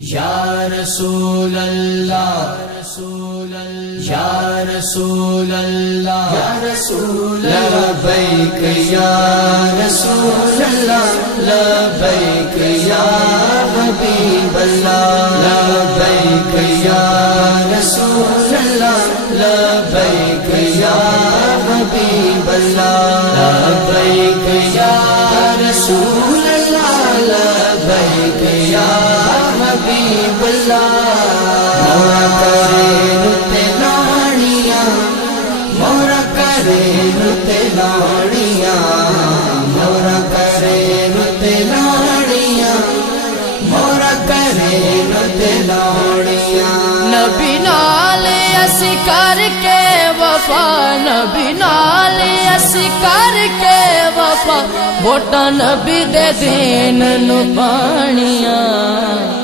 یا رسول اللہ یا رسول اللہ یا رسول لبیک یا رسول اللہ لبیک یا حبیب اللہ لبیک یا رسول اللہ لبیک یا حبیب اللہ لبیک یا رسول اللہ لبیک یا حبیب اللہ مورا کرے رتے لاڑیاں مورا کرے رتے لاڑیاں مورا کرے رتے لاڑیاں مورا کرے رتے لاڑیاں نبی نال اسی کر کے وفا نبی نال اسی کر کے وفا ووٹاں نبی دے دین نو پانیاں